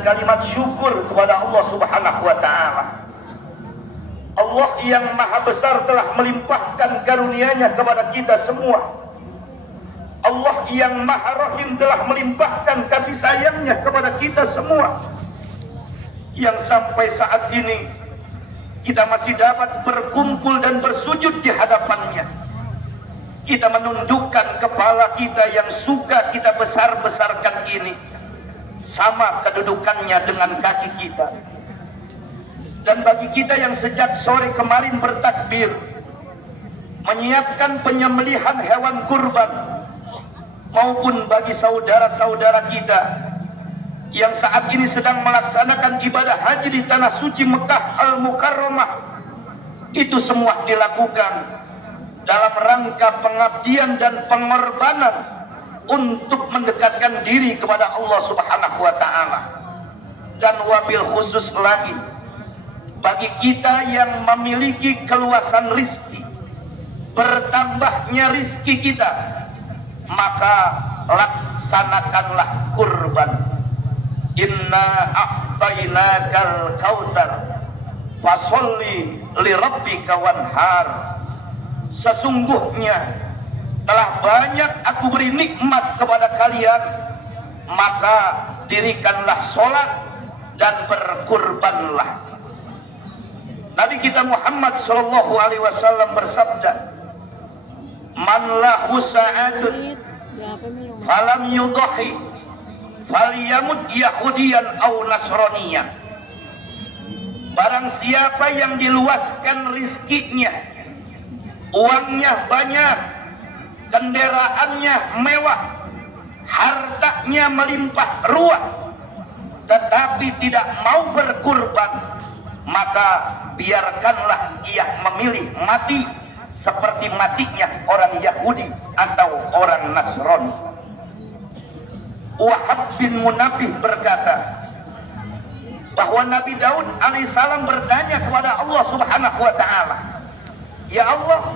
dan kalimat syukur kepada Allah Subhanahu wa Ta'ala. Allah yang maha besar telah melimpahkan karunia-Nya kepada kita semua. Allah yang maha rahim telah melimpahkan kasih sayang-Nya kepada kita semua, yang sampai saat ini kita masih dapat berkumpul dan bersujud di hadapan-Nya. Kita menundukkan kepala kita yang suka kita besar-besarkan ini, sama kedudukannya dengan kaki kita. Dan bagi kita yang sejak sore kemarin bertakbir, menyiapkan penyembelihan hewan kurban, maupun bagi saudara-saudara kita yang saat ini sedang melaksanakan ibadah haji di tanah suci Mekah Al-Mukarramah, itu semua dilakukan dalam rangka pengabdian dan pengorbanan untuk mendekatkan diri kepada Allah Subhanahu wa Ta'ala. Dan wabil khusus lagi bagi kita yang memiliki keluasan rizki, bertambahnya rizki kita, maka laksanakanlah kurban. Inna a'tainakal kautsar fasholli li rabbika wanhar. Sesungguhnya telah banyak aku beri nikmat kepada kalian, maka dirikanlah sholat dan berkurbanlah. Nabi kita Muhammad sallallahu alaihi wasallam bersabda, "Man lahu sa'atun falam yudhi falyamut yahudiyan aw nasraniyan." Barang siapa yang diluaskan rizkinya, uangnya banyak, kendaraannya mewah, hartanya melimpah ruah, tetapi tidak mau berkurban, maka biarkanlah ia memilih mati seperti matinya orang Yahudi atau orang Nasrani. Wahab bin Munabih berkata bahwa Nabi Daud alaihissalam bertanya kepada Allah Subhanahu wa Ta'ala, "Ya Allah,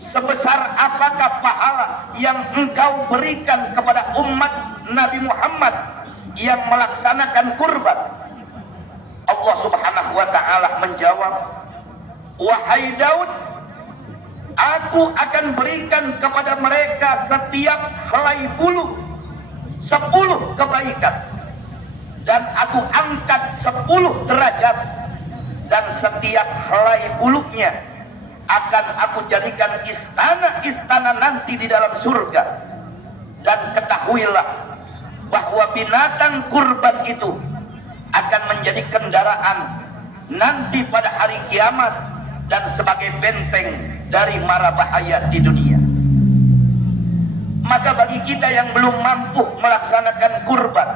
sebesar apakah pahala yang Engkau berikan kepada umat Nabi Muhammad yang melaksanakan kurban?" Allah Subhanahu wa Ta'ala menjawab, "Wahai Daud, aku akan berikan kepada mereka setiap helai bulu 10 kebaikan, dan aku angkat 10 derajat, dan setiap helai bulunya akan aku jadikan istana-istana nanti di dalam surga. Dan ketahuilah bahwa binatang kurban itu akan menjadi kendaraan nanti pada hari kiamat dan sebagai benteng dari mara bahaya di dunia." Maka bagi kita yang belum mampu melaksanakan kurban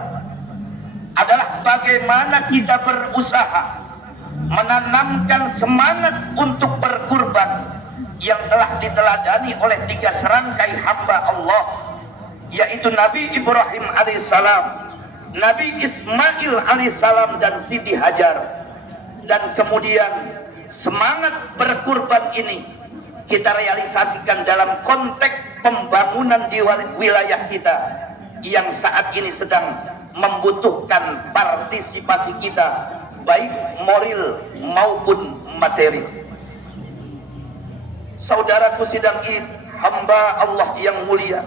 adalah bagaimana kita berusaha menanamkan semangat untuk berkurban yang telah diteladani oleh 3 serangkai hamba Allah, yaitu Nabi Ibrahim alaihissalam, Nabi Ismail alaihissalam, dan Siti Hajar. Dan kemudian semangat berkurban ini kita realisasikan dalam konteks pembangunan di wilayah kita yang saat ini sedang membutuhkan partisipasi kita, baik moral maupun materi. Saudaraku sidang id, hamba Allah yang mulia,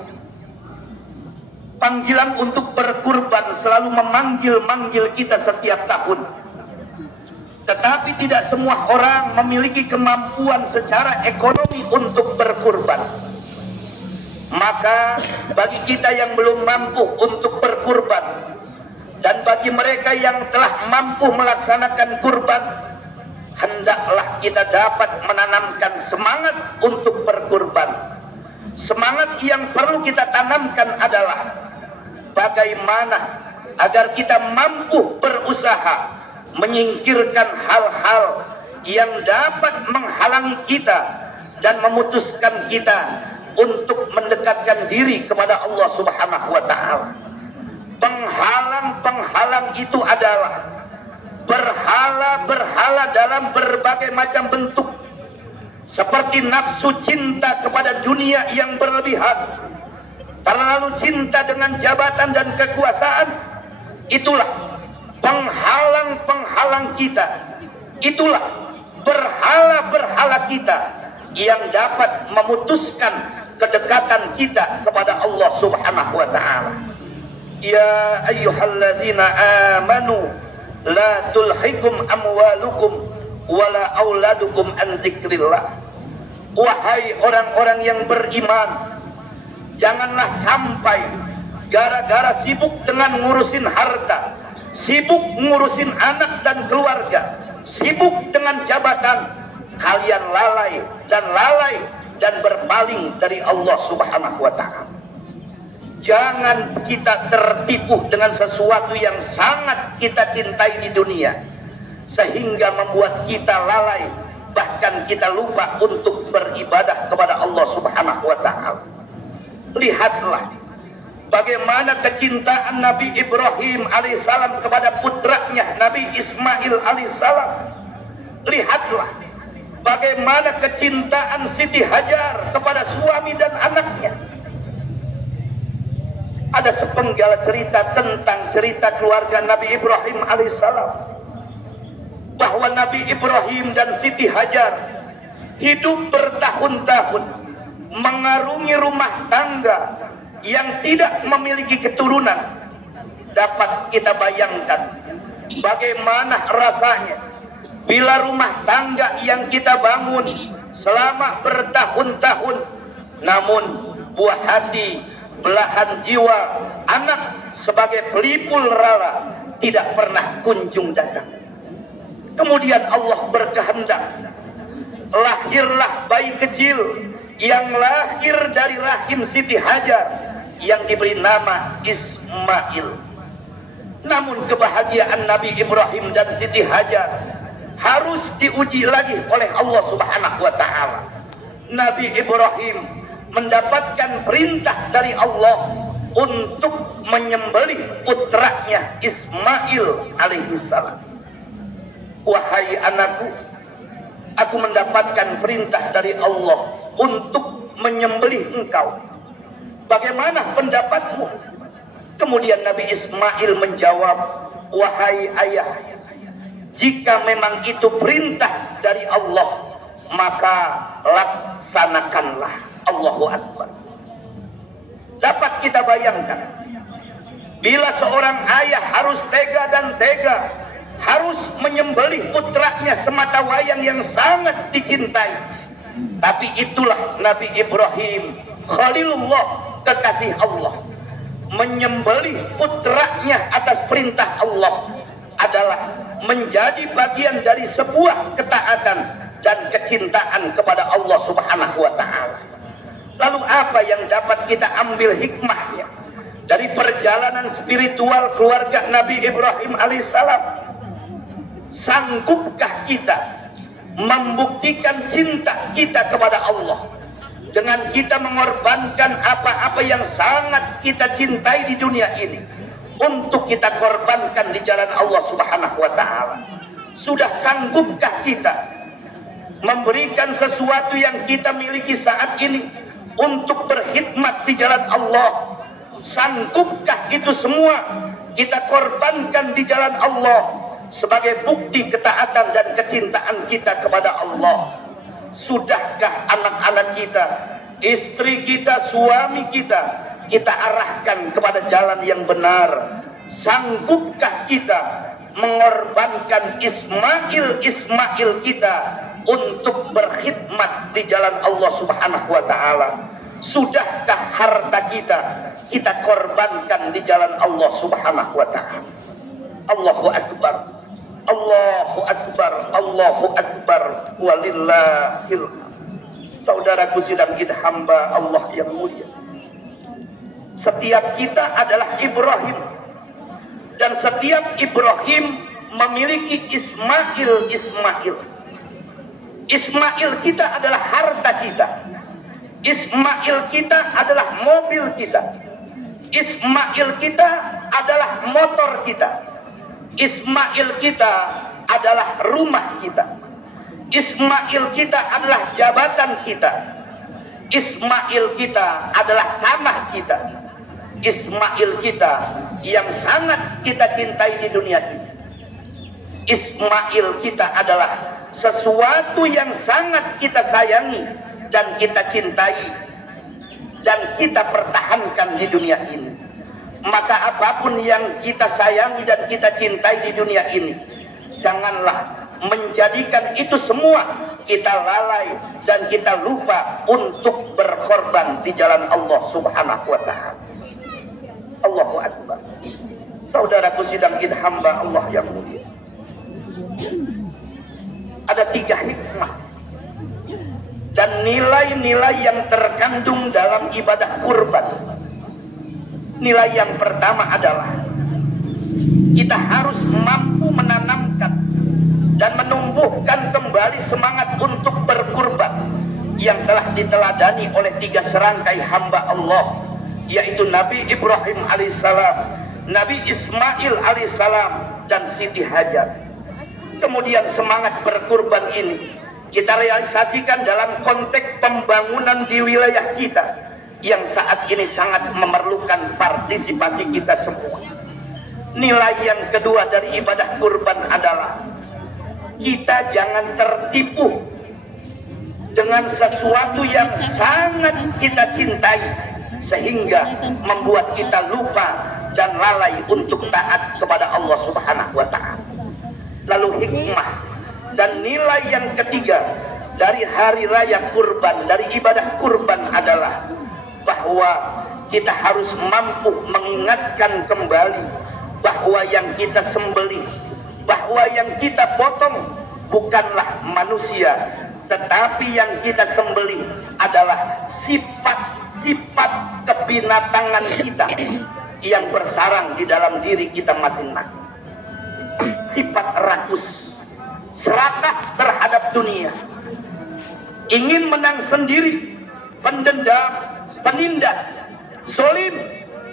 panggilan untuk berkurban selalu memanggil-manggil kita setiap tahun. Tetapi tidak semua orang memiliki kemampuan secara ekonomi untuk berkurban. Maka bagi kita yang belum mampu untuk berkurban, dan bagi mereka yang telah mampu melaksanakan kurban, hendaklah kita dapat menanamkan semangat untuk berkurban. Semangat yang perlu kita tanamkan adalah bagaimana agar kita mampu berusaha menyingkirkan hal-hal yang dapat menghalangi kita dan memutuskan kita untuk mendekatkan diri kepada Allah Subhanahu wa Ta'ala. Penghalang-penghalang itu adalah berhala-berhala dalam berbagai macam bentuk, seperti nafsu cinta kepada dunia yang berlebihan, terlalu cinta dengan jabatan dan kekuasaan. itulah penghalang-penghalang kita, itulah berhala-berhala kita yang dapat memutuskan kedekatan kita kepada Allah Subhanahu wa taala. Ya ayyuhalladzina amanu la tulhikum amwalukum wala auladukum an dzikrillah. Wahai orang-orang yang beriman, janganlah sampai gara-gara sibuk dengan ngurusin harta, sibuk ngurusin anak dan keluarga, sibuk dengan jabatan, kalian lalai dan berpaling dari Allah Subhanahu wa taala. Jangan kita tertipu dengan sesuatu yang sangat kita cintai di dunia sehingga membuat kita lalai, bahkan kita lupa untuk beribadah kepada Allah Subhanahu wa taala. Lihatlah bagaimana kecintaan Nabi Ibrahim alaihissalam kepada putranya Nabi Ismail alaihissalam. Lihatlah bagaimana kecintaan Siti Hajar kepada suami dan anaknya. Ada sepenggal cerita tentang cerita keluarga Nabi Ibrahim alaihissalam, bahwa Nabi Ibrahim dan Siti Hajar hidup bertahun-tahun mengarungi rumah tangga yang tidak memiliki keturunan. Dapat kita bayangkan bagaimana rasanya bila rumah tangga yang kita bangun selama bertahun-tahun, namun buah hati, belahan jiwa, anak sebagai pelipul rala tidak pernah kunjung datang. Kemudian Allah berkehendak, lahirlah bayi kecil yang lahir dari rahim Siti Hajar yang diberi nama Ismail. Namun kebahagiaan Nabi Ibrahim dan Siti Hajar harus diuji lagi oleh Allah Subhanahu wa taala. Nabi Ibrahim mendapatkan perintah dari Allah untuk menyembelih putranya Ismail alaihissalam. Wahai anakku, aku mendapatkan perintah dari Allah untuk menyembelih engkau. Bagaimana pendapatmu? Kemudian Nabi Ismail menjawab, wahai ayah, jika memang itu perintah dari Allah, maka laksanakanlah. Allahu Akbar. Dapat kita bayangkan, bila seorang ayah harus tega dan tega, harus menyembelih putranya semata wayang yang sangat dicintai. Tapi itulah Nabi Ibrahim Khalilullah, kekasih Allah, menyembelih putranya atas perintah Allah adalah menjadi bagian dari sebuah ketaatan dan kecintaan kepada Allah Subhanahu wa taala. Lalu apa yang dapat kita ambil hikmahnya dari perjalanan spiritual keluarga Nabi Ibrahim alaihissalam? Sanggupkah kita membuktikan cinta kita kepada Allah dengan kita mengorbankan apa-apa yang sangat kita cintai di dunia ini untuk kita korbankan di jalan Allah Subhanahu wa taala? Sudah sanggupkah kita memberikan sesuatu yang kita miliki saat ini untuk berkhidmat di jalan Allah? Sanggupkah itu semua kita korbankan di jalan Allah sebagai bukti ketaatan dan kecintaan kita kepada Allah? Sudahkah anak-anak kita, istri kita, suami kita, kita arahkan kepada jalan yang benar? Sanggupkah kita mengorbankan Ismail kita untuk berkhidmat di jalan Allah Subhanahu wa taala? Sudahkah harta kita korbankan di jalan Allah Subhanahu wa taala? Allahu Akbar, Allahu Akbar, Allahu Akbar, walillahil hamd. Saudaraku sidang kita hamba Allah yang mulia, setiap kita adalah Ibrahim, dan setiap Ibrahim memiliki Ismail. Ismail kita adalah harta kita, Ismail kita adalah mobil kita, Ismail kita adalah motor kita, Ismail kita adalah rumah kita, Ismail kita adalah jabatan kita, Ismail kita adalah tanah kita, Ismail kita yang sangat kita cintai di dunia ini. Ismail kita adalah sesuatu yang sangat kita sayangi dan kita cintai dan kita pertahankan di dunia ini. Maka apapun yang kita sayangi dan kita cintai di dunia ini, janganlah menjadikan itu semua kita lalai dan kita lupa untuk berkorban di jalan Allah Subhanahu wa Ta'ala. Allahu Akbar. Saudaraku sidang hamba Allah yang mulia, ada 3 hikmah dan nilai-nilai yang terkandung dalam ibadah kurban. Nilai yang pertama adalah kita harus mampu menanamkan dan menumbuhkan kembali semangat untuk berkurban yang telah diteladani oleh 3 serangkai hamba Allah, yaitu Nabi Ibrahim alaihissalam, Nabi Ismail alaihissalam, dan Siti Hajar. Kemudian semangat berkurban ini kita realisasikan dalam konteks pembangunan di wilayah kita yang saat ini sangat memerlukan partisipasi kita semua. Nilai yang kedua dari ibadah kurban adalah kita jangan tertipu dengan sesuatu yang sangat kita cintai sehingga membuat kita lupa dan lalai untuk taat kepada Allah Subhanahu wa Ta'ala. Lalu hikmah dan nilai yang ketiga dari hari raya kurban, dari ibadah kurban adalah bahwa kita harus mampu mengingatkan kembali bahwa yang kita sembelih, bahwa yang kita potong bukanlah manusia, tetapi yang kita sembelih adalah sifat-sifat kebinatangan kita yang bersarang di dalam diri kita masing-masing. Sifat rakus, serakah terhadap dunia, ingin menang sendiri, pendendam, penindas, zolim,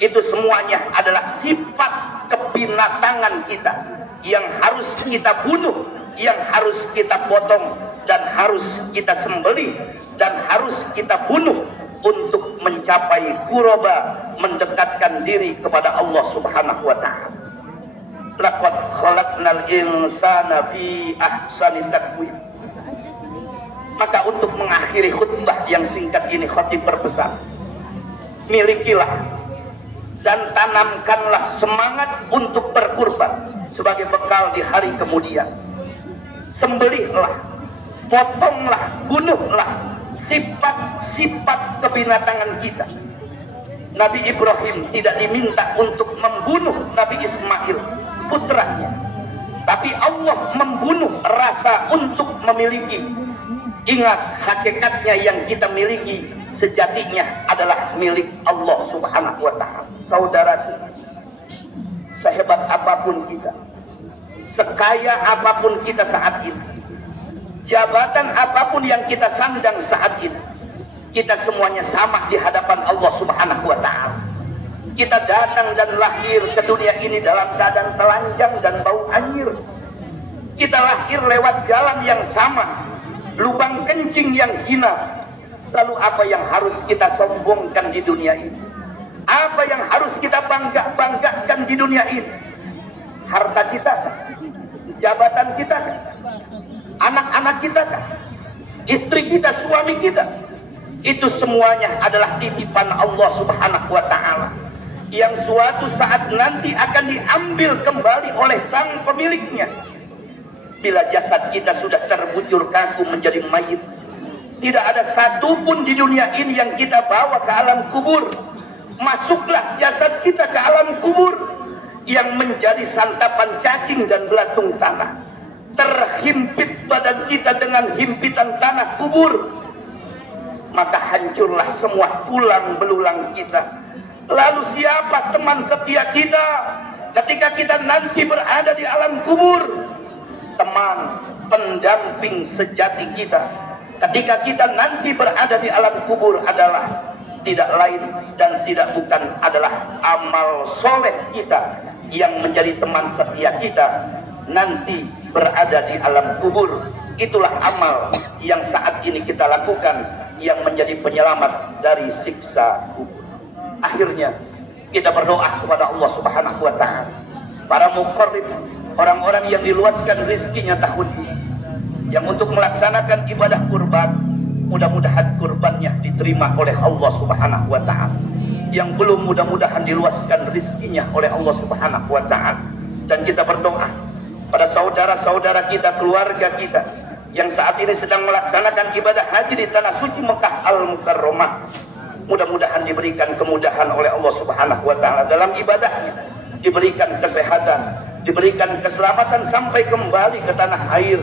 itu semuanya adalah sifat kebinatangan kita yang harus kita bunuh, yang harus kita potong, dan harus kita sembelih, dan harus kita bunuh untuk mencapai kuroba, mendekatkan diri kepada Allah Subhanahu wa Ta'ala. Laqad khalaqnal insana fi ahsani taqwim. Maka untuk mengakhiri khutbah yang singkat ini, khatib berpesan, milikilah dan tanamkanlah semangat untuk berkurban sebagai bekal di hari kemudian. Sembelihlah, potonglah, bunuhlah sifat-sifat kebinatangan kita. Nabi Ibrahim tidak diminta untuk membunuh Nabi Ismail, putranya, tapi Allah membunuh rasa untuk memiliki. Ingat, hakikatnya yang kita miliki sejatinya adalah milik Allah Subhanahu wa Ta'ala. Saudaraku, sehebat apapun kita, sekaya apapun kita saat ini, jabatan apapun yang kita sandang saat ini, kita semuanya sama di hadapan Allah Subhanahu wa Ta'ala. Kita datang dan lahir ke dunia ini dalam keadaan telanjang dan bau anyir. Kita lahir lewat jalan yang sama, lubang kencing yang hina. Lalu apa yang harus kita sombongkan di dunia ini? Apa yang harus kita banggakan di dunia ini? Harta kita, jabatan kita, anak-anak kita, istri kita, suami kita. Itu semuanya adalah titipan Allah Subhanahu wa Ta'ala yang suatu saat nanti akan diambil kembali oleh sang pemiliknya. Bila jasad kita sudah terbujur kaku menjadi mayit, tidak ada satupun di dunia ini yang kita bawa ke alam kubur. Masuklah jasad kita ke alam kubur yang menjadi santapan cacing dan belatung tanah. Terhimpit badan kita dengan himpitan tanah kubur, maka hancurlah semua tulang belulang kita. Lalu siapa teman setia kita ketika kita nanti berada di alam kubur? Teman pendamping sejati kita ketika kita nanti berada di alam kubur adalah tidak lain dan tidak bukan adalah amal soleh kita yang menjadi teman setia kita nanti berada di alam kubur. Itulah amal yang saat ini kita lakukan yang menjadi penyelamat dari siksa kubur. Akhirnya Kita berdoa kepada Allah Subhanahu wa taala. Para muqarrib, orang-orang yang diluaskan rezekinya tahun ini, yang untuk melaksanakan ibadah kurban, mudah-mudahan kurbannya diterima oleh Allah Subhanahu wa taala. Yang belum, mudah-mudahan diluaskan rezekinya oleh Allah Subhanahu wa taala. Dan kita berdoa pada saudara-saudara kita, keluarga kita yang saat ini sedang melaksanakan ibadah haji di tanah suci Mekah Al-Mukarramah. Mudah-mudahan diberikan kemudahan oleh Allah Subhanahu wa taala dalam ibadahnya, diberikan kesehatan, diberikan keselamatan sampai kembali ke tanah air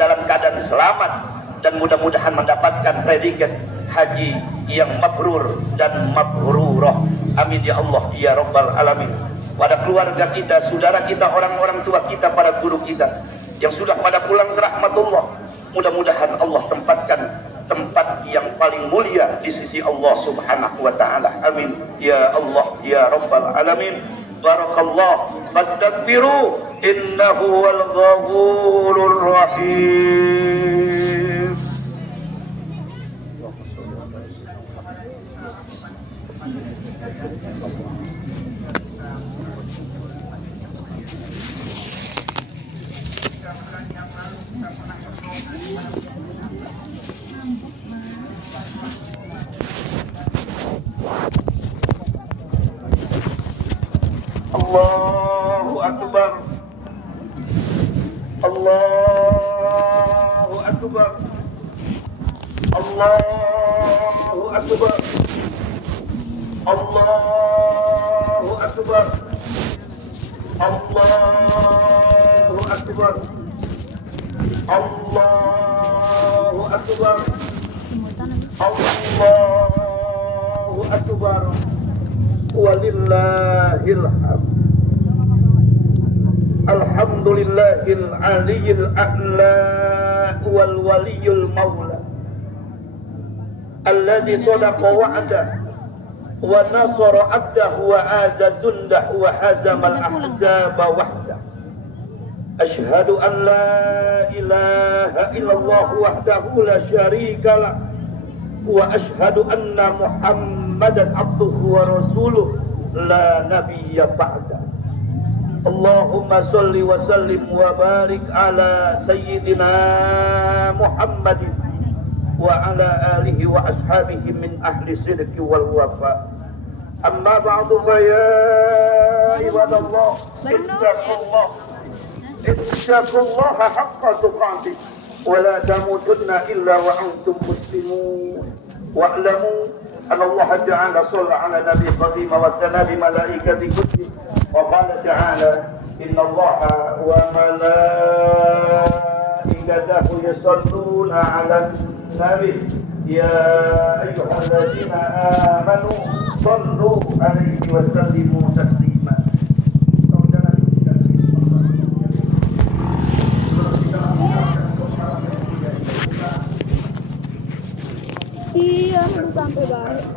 dalam keadaan selamat, dan mudah-mudahan mendapatkan predikat haji yang mabrur dan mabrurah. Amin ya Allah ya rabbal alamin. Pada keluarga kita, saudara kita, orang-orang tua kita, para guru kita yang sudah pada pulang ke rahmatullah, mudah-mudahan Allah tempatkan tempat yang paling mulia di sisi Allah Subhanahu wa taala. Amin ya Allah ya rabbal alamin. Barakallah, fastaghfiru innahu wal ghafurur rahim. Allahu Akbar. Allahu Akbar. Allahu Akbar. Allahu Akbar. Allahu Akbar. Allahu Akbar. Allahu Akbar. Walillahil hamd. Alhamdulillahil aliyyil a'la wal waliyul maula alladhi sadaqa wa'dah wa nasara 'abdahu wa aza jundahu wa hazamal ahzaba wahdah. Ashhadu an la ilaha illallah wahdahu la syarika lah wa ashhadu anna Muhammadan abduhu wa rasuluh la nabiyya ba'da. Allahumma salli wa sallim wa barik ala sayyidina Muhammadin wa ala alihi wa ashabihi min ahli sidqi wal wafa. Amma ba'du fa ya ibadallah, ittaqullaha haqqa tuqatih wa la tamutunna illa wa antum muslimun. Wa'lamu anna Allah ta'ala shalla ala nabi qadim wa sana bi malaikati qudsi wa qala ta'ala inna Allah wa malaikatahu yusalluna 'alan nabi ya ayyuhalladzina amanu sallu 'alaihi wa sallimu taslima. Iya, sampai banget.